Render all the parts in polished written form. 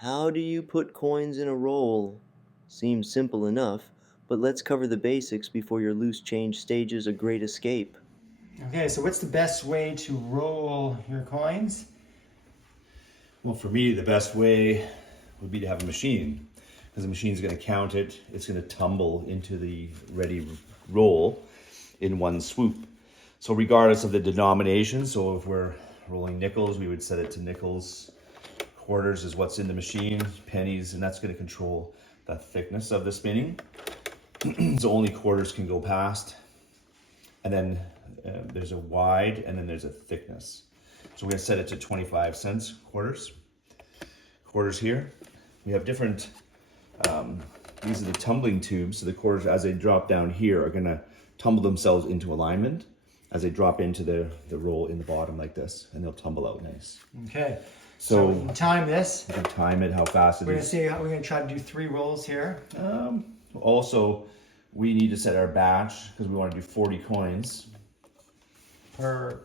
How do you put coins in a roll? Seems simple enough, but let's cover the basics before your loose change stages a great escape. Okay, so what's the best way to roll your coins? Well, for me, the best way would be to have a machine, because the machine's going to count it. It's going to tumble into the ready roll in one swoop. So regardless of the denomination, so if we're rolling nickels, we would set it to nickels. Quarters is what's in the machine, pennies, and that's going to control the thickness of the spinning. So only quarters can go past. And then there's a wide, and then there's a thickness. So we're going to set it to 25 cents quarters. Quarters here. We have different, these are the tumbling tubes. So the quarters, as they drop down here, are going to tumble themselves into alignment as they drop into the roll in the bottom like this, and they'll tumble out nice. Okay. So we can time this. You can time it, how fast it We're is. we're going to try to do 3 rolls here. Also, we need to set our batch because we want to do 40 coins Per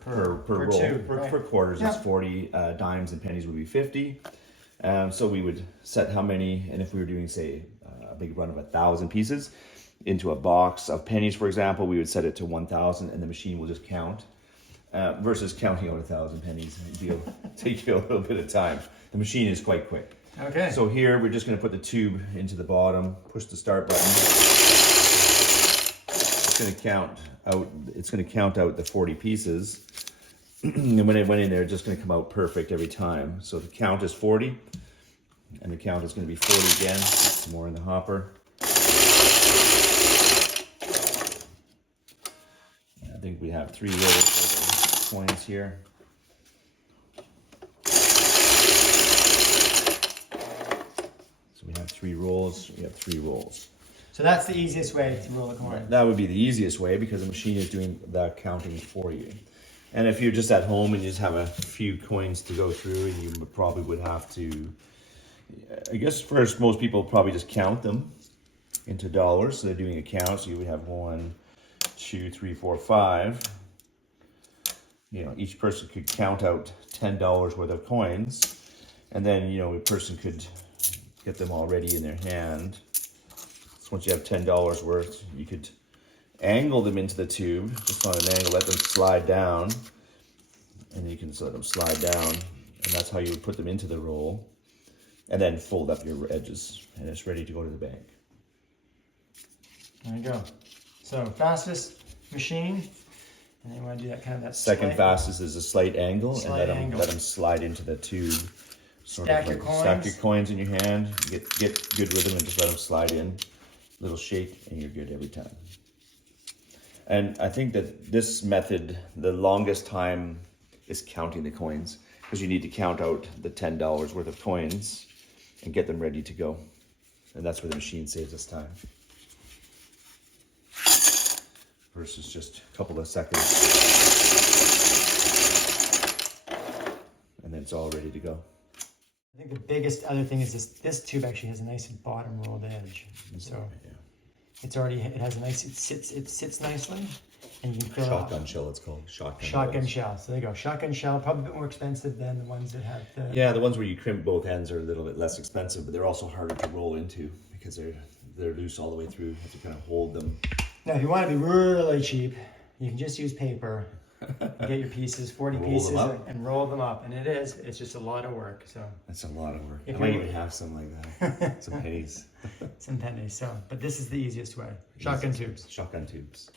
roll. tube, right? For quarters, Yeah. it's 40. Dimes and pennies would be 50. So we would set how many, and if we were doing, say, a big run of 1,000 pieces into a box of pennies, for example, we would set it to 1,000, and the machine will just count. Versus counting out 1,000 pennies, it'll take you a little bit of time. The machine is quite quick. Okay. So here we're just going to put the tube into the bottom, push the start button. It's going to count out. It's going to count out the 40 pieces, and when it went in there, it's just going to come out perfect every time. So the count is 40, and the count is going to be 40 again. Some more in the hopper. I think we have 3 rolls of coins here. So we have 3 rolls. We have 3 rolls. So that's the easiest way to roll a coin. That would be the easiest way because the machine is doing the counting for you. And if you're just at home and you just have a few coins to go through, and you probably would have to, I guess first most people probably just count them into dollars. So they're doing a count. So you would have 1, 2, 3, 4, 5. You know, each person could count out $10 worth of coins, and then a person could get them already in their hand. So once you have $10 worth, you could angle them into the tube, just on an angle, let them slide down, and you can just let them slide down, and that's how you would put them into the roll, and then fold up your edges, and it's ready to go to the bank. There you go. So fastest machine, and then you want to do that Second slight, fastest is a slight angle, slight and angle. let them slide into the tube. Stack your coins. Stack your coins in your hand, get good rhythm, and just let them slide in. Little shake, and you're good every time. And I think that this method, the longest time is counting the coins, because you need to count out the $10 worth of coins and get them ready to go. And that's where the machine saves us time. Versus just a couple of seconds. And then it's all ready to go. I think the biggest other thing is this tube actually has a nice bottom rolled edge. So Yeah. it has a nice, it sits nicely, and you can fill Shotgun it up. shell, it's called. Shotgun shell. So there you go. Shotgun shell, probably a bit more expensive than the ones that have the... Yeah, the ones where you crimp both ends are a little bit less expensive, but they're also harder to roll into because they're loose all the way through. You have to kind of hold them. Now, if you want to be really cheap, you can just use paper. Get your pieces, 40 Roll pieces, them up. and roll them up. And it's just a lot of work. So That's a lot of work. If I might you- even have some like that. Some pennies. some pennies. So, but this is the easiest way. Shotgun tubes. Shotgun tubes.